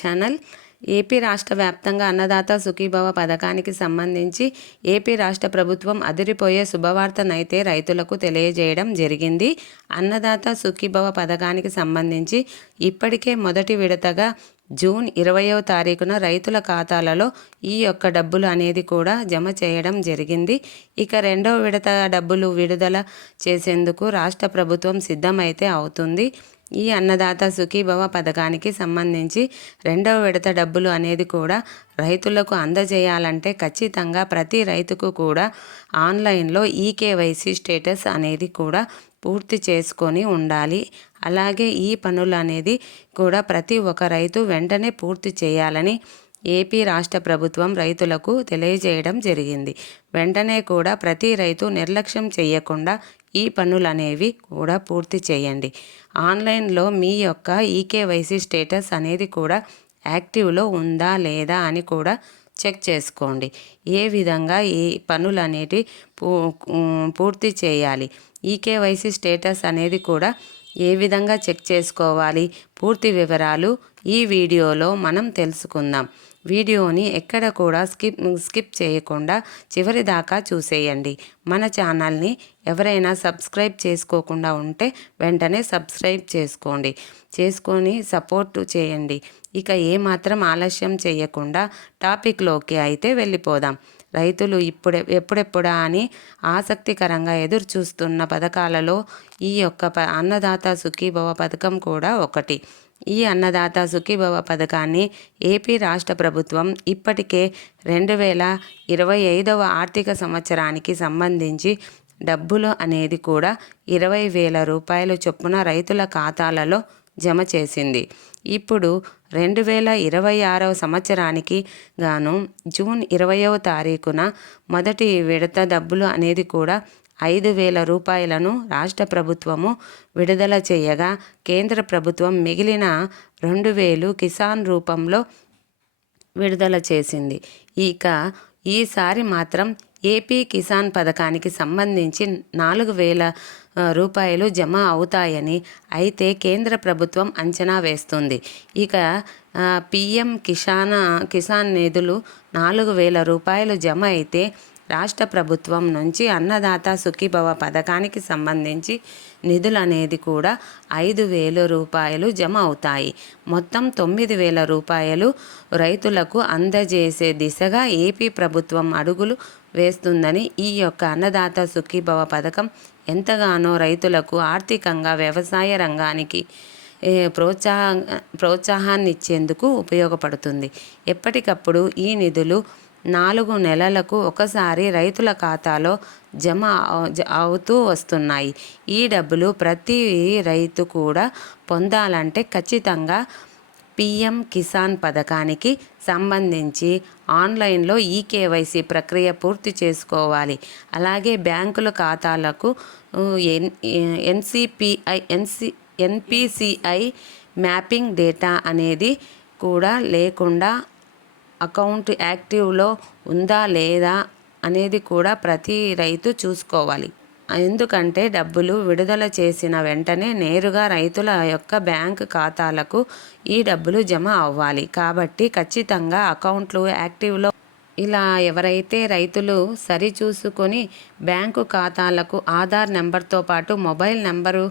Channel. AP రాష్ట్ర వ్యాప్తంగా అన్నదాత సుఖీభవ పథకానికి సంబంధించి ఏపీ రాష్ట్ర ప్రభుత్వం అదిరిపోయే శుభవార్తనైతే రైతులకు తెలియజేయడం జరిగింది. అన్నదాత సుఖీభవ పథకానికి సంబంధించి ఇప్పటికే మొదటి విడతగా జూన్ 20వ తారీఖున రైతుల ఖాతాలలో ఈ యొక్క డబ్బులు అనేది కూడా జమ చేయడం జరిగింది. ఇక రెండవ విడత డబ్బులు విడుదల చేసేందుకు రాష్ట్ర ప్రభుత్వం సిద్ధమైతే అవుతుంది. ఈ అన్నదాత సుఖీభవ పథకానికి సంబంధించి రెండవ విడత డబ్బులు అనేది కూడా రైతులకు అందజేయాలంటే ఖచ్చితంగా ప్రతి రైతుకు కూడా ఆన్లైన్లో ఈకేవైసీ స్టేటస్ అనేది కూడా పూర్తి చేసుకొని ఉండాలి. అలాగే ఈ పనులు అనేది కూడా ప్రతి ఒక్క రైతు వెంటనే పూర్తి చేయాలని ఏపీ రాష్ట్ర ప్రభుత్వం రైతులకు తెలియజేయడం జరిగింది. వెంటనే కూడా ప్రతి రైతు నిర్లక్ష్యం చేయకుండా ఈ పనులు అనేవి కూడా పూర్తి చేయండి. ఆన్లైన్లో మీ యొక్క ఈకేవైసీ స్టేటస్ అనేది కూడా యాక్టివ్లో ఉందా లేదా అని కూడా చెక్ చేసుకోండి. ఏ విధంగా ఈ పనులు అనేవి పూర్తి చేయాలి, ఈకేవైసీ స్టేటస్ అనేది కూడా ఏ విధంగా చెక్ చేసుకోవాలి, పూర్తి వివరాలు ఈ వీడియోలో మనం తెలుసుకుందాం. వీడియోని ఎక్కడ కూడా స్కిప్ చేయకుండా చివరి దాకా చూసేయండి. మన ఛానల్ని ఎవరైనా సబ్స్క్రైబ్ చేసుకోకుండా ఉంటే వెంటనే సబ్స్క్రైబ్ చేసుకొని సపోర్ట్ చేయండి. ఇక ఏమాత్రం ఆలస్యం చేయకుండా టాపిక్లోకి అయితే వెళ్ళిపోదాం. రైతులు ఎప్పుడెప్పుడా అని ఆసక్తికరంగా ఎదురు చూస్తున్న పథకాలలో ఈ యొక్క అన్నదాత సుఖీభవ పథకం కూడా ఒకటి. ఈ అన్నదాత సుఖీభవ పథకాన్ని ఏపీ రాష్ట్ర ప్రభుత్వం ఇప్పటికే 2025వ ఆర్థిక సంవత్సరానికి సంబంధించి డబ్బులు అనేది కూడా 20,000 రూపాయలు చొప్పున రైతుల ఖాతాలలో జమ చేసింది. ఇప్పుడు 2026వ సంవత్సరానికి గాను జూన్ 20వ తారీఖున మొదటి విడత డబ్బులు అనేది కూడా 5,000 రూపాయలను రాష్ట్ర ప్రభుత్వము విడుదల చేయగా కేంద్ర ప్రభుత్వం మిగిలిన 2,000 కిసాన్ రూపంలో విడుదల చేసింది. ఇక ఈసారి మాత్రం ఏపీ కిసాన్ పథకానికి సంబంధించి 4,000 రూపాయలు జమ అవుతాయని అయితే కేంద్ర ప్రభుత్వం అంచనా వేస్తుంది. ఇక పిఎం కిసాన్ నిధులు 4,000 రూపాయలు జమ అయితే రాష్ట్ర ప్రభుత్వం నుంచి అన్నదాత సుఖీభవ పథకానికి సంబంధించి నిధులు అనేది కూడా 5,000 రూపాయలు జమ అవుతాయి. మొత్తం 9,000 రూపాయలు రైతులకు అందజేసే దిశగా ఏపీ ప్రభుత్వం అడుగులు వేస్తుందని ఈ యొక్క అన్నదాత సుఖీభవ పథకం ఎంతగానో రైతులకు ఆర్థికంగా వ్యవసాయ రంగానికి ప్రోత్సాహాన్నిచ్చేందుకు ఉపయోగపడుతుంది. ఎప్పటికప్పుడు ఈ నిధులు 4 నెలలకు ఒకసారి రైతుల ఖాతాలో జమ అవుతూ వస్తున్నాయి. ఈ డబ్బులు ప్రతి రైతు కూడా పొందాలంటే ఖచ్చితంగా పిఎం కిసాన్ పథకానికి సంబంధించి ఆన్లైన్లో ఈకేవైసీ ప్రక్రియ పూర్తి చేసుకోవాలి. అలాగే బ్యాంకుల ఖాతాలకు ఎన్పిసిఐ మ్యాపింగ్ డేటా అనేది కూడా లేకుండా అకౌంట్ యాక్టివ్లో ఉందా లేదా అనేది కూడా ప్రతి రైతు చూసుకోవాలి. ఎందుకంటే డబ్బులు విడుదల చేసిన వెంటనే నేరుగా రైతుల యొక్క బ్యాంక్ ఖాతాలకు ఈ డబ్బులు జమ అవ్వాలి. కాబట్టి ఖచ్చితంగా అకౌంట్లు యాక్టివ్లో ఇలా ఎవరైతే రైతులు సరిచూసుకొని బ్యాంకు ఖాతాలకు ఆధార్ నెంబర్తో పాటు మొబైల్ నెంబరు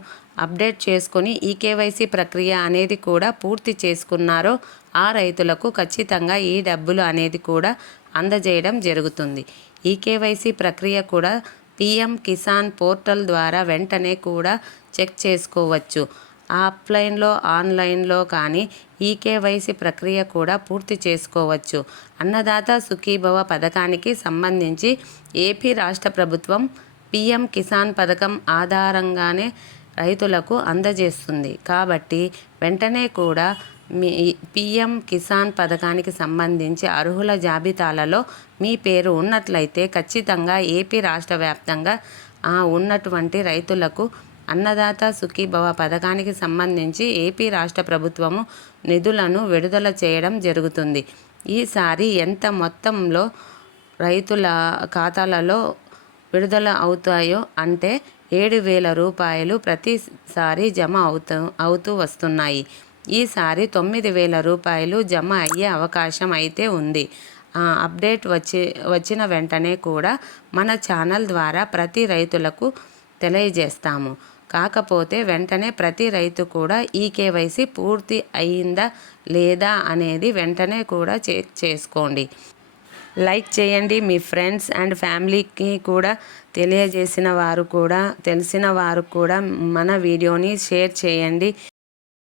అప్డేట్ చేసుకొని ఈకేవైసీ ప్రక్రియ అనేది కూడా పూర్తి చేసుకున్నారో ఆ రైతులకు ఖచ్చితంగా ఈ డబ్బులు అనేది కూడా అందజేయడం జరుగుతుంది. ఈకేవైసీ ప్రక్రియ కూడా పిఎం కిసాన్ పోర్టల్ ద్వారా వెంటనే కూడా చెక్ చేసుకోవచ్చు. ఆఫ్లైన్లో ఆన్లైన్లో కానీ ఈకేవైసీ ప్రక్రియ కూడా పూర్తి చేసుకోవచ్చు. అన్నదాత సుఖీభవ పథకానికి సంబంధించి ఏపీ రాష్ట్ర ప్రభుత్వం పిఎం కిసాన్ పథకం ఆధారంగానే రైతులకు అందజేస్తుంది. కాబట్టి వెంటనే కూడా మీ పిఎం కిసాన్ పథకానికి సంబంధించి అర్హుల జాబితాలలో మీ పేరు ఉన్నట్లయితే ఖచ్చితంగా ఏపీ రాష్ట్ర వ్యాప్తంగా ఉన్నటువంటి రైతులకు అన్నదాత సుఖీభవ పథకానికి సంబంధించి ఏపీ రాష్ట్ర ప్రభుత్వము నిధులను విడుదల చేయడం జరుగుతుంది. ఈసారి ఎంత మొత్తంలో రైతుల ఖాతాలలో విడుదల అవుతాయో అంటే 7,000 రూపాయలు ప్రతిసారి జమ అవుతూ వస్తున్నాయి. ఈసారి 9,000 రూపాయలు జమ అయ్యే అవకాశం అయితే ఉంది. అప్డేట్ వచ్చిన వెంటనే కూడా మన ఛానల్ ద్వారా ప్రతి రైతులకు తెలియజేస్తాము. కాకపోతే వెంటనే ప్రతి రైతు కూడా ఈ కేవైసీ పూర్తి అయిందా లేదా అనేది వెంటనే కూడా చెక్ చేసుకోండి. లైక్ చేయండి. మీ ఫ్రెండ్స్ అండ్ ఫ్యామిలీకి కూడా తెలిసిన వారు కూడా మన వీడియోని షేర్ చేయండి.